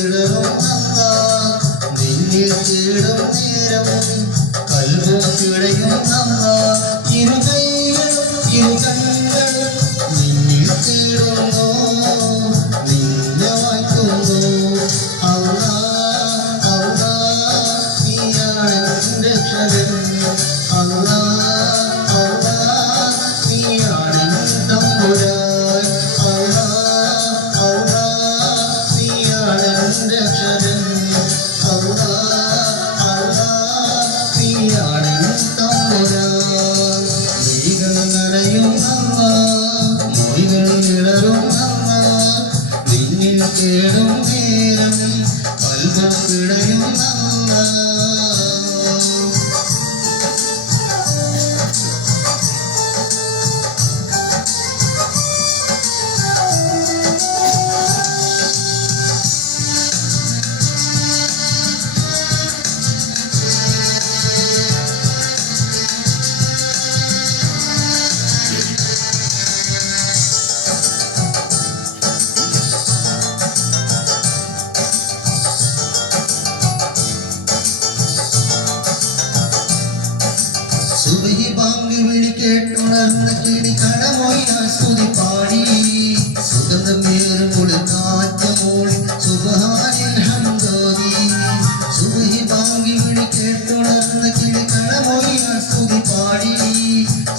ഇടറും നിന്നിൽ തേടും നേരം കൽബും പിടയും ഇരു കൈകളും ഇരു കണ്ണുകളും നിന്നിൽ തേടുന്നു നിന്നെ വായിക്കുന്നു അല്ലാ അല്ലാ നീയാണ് രക്ഷകൻ അല്ലാ അല്ലാ നീയാണ് തമ്പുരാൻ അല്ലാ അല്ലാ നീയാണ് രക്ഷകൻ അല്ലാ അല്ലാ നീയാണ് തമ്പുരാൻ നീകൾ നരയും മൊഴികൾ ഇടറും നിന്നിൽ കേടും നേരം കൽബും പിടയും സുബഹി ബാങ്ക് വിളി കേട്ടുണർന്ന കിളി കടമൊയ്യാൻ സ്തുതി പാടി സുഗന്ധമേറും കാറ്റ് മൂളി സുബ്ഹാനിൽ ഹംദോദി സുബഹി ബാങ്ക് വിളി കേട്ടുണർന്ന കിളി കടമൊയ്യാൻ സ്തുതി പാടി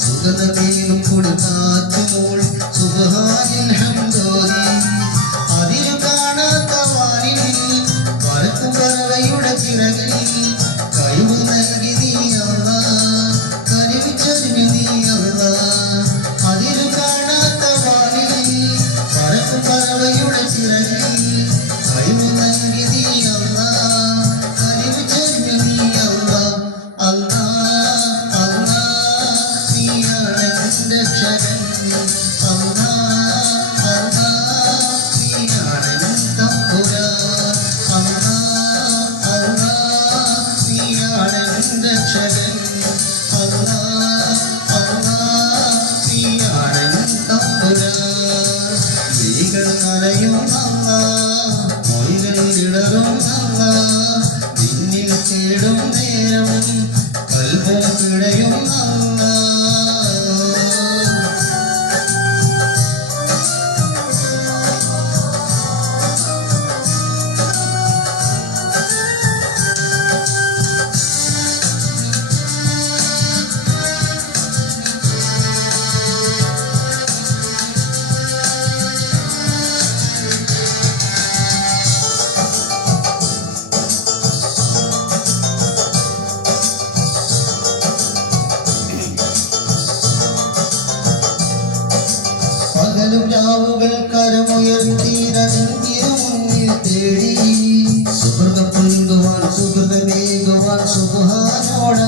സുഗന്ധമേറും കാറ്റ് മൂളി സുബ്ഹാനിൽ ഹംദോദി അതിരു കാണാത്ത വാനിൽ പറക്കും പറവയുടെ ചിറകിൽ കഴിവ് നൽകി നീ അല്ലാ അതിരു കാണാത്ത വാനിൽ പറക്കും പറവയുടെ ചിറകിൽ കഴിവ് നൽകി നീ അല്ലാ കഴിവ് ചൊരിഞ്ഞു നീ അല്ലാ അല്ലാ അല്ലാ നീയാണ് രക്ഷകൻ അല്ലാ അല്ലാ നീയാണ് തമ്പുരാൻ അല്ലാ അല്ലാ നീയാണ് രക്ഷകൻ അല്ലാ അല്ലാ നീയാണ് തമ്പുരാൻ നീകൾ നരയും മൊഴികൾ ഇടറും നിന്നിൽ തേടും നേരം കൽബും പിടയും പകലും രാവുകൾ കരമുയർത്തിരഞ്ഞിരു മുന്നിൽ തേടി സുഹൃതം പുൽകുവാൻ സുഹൃതമേകുവാൻ സുബ്ഹാനോട്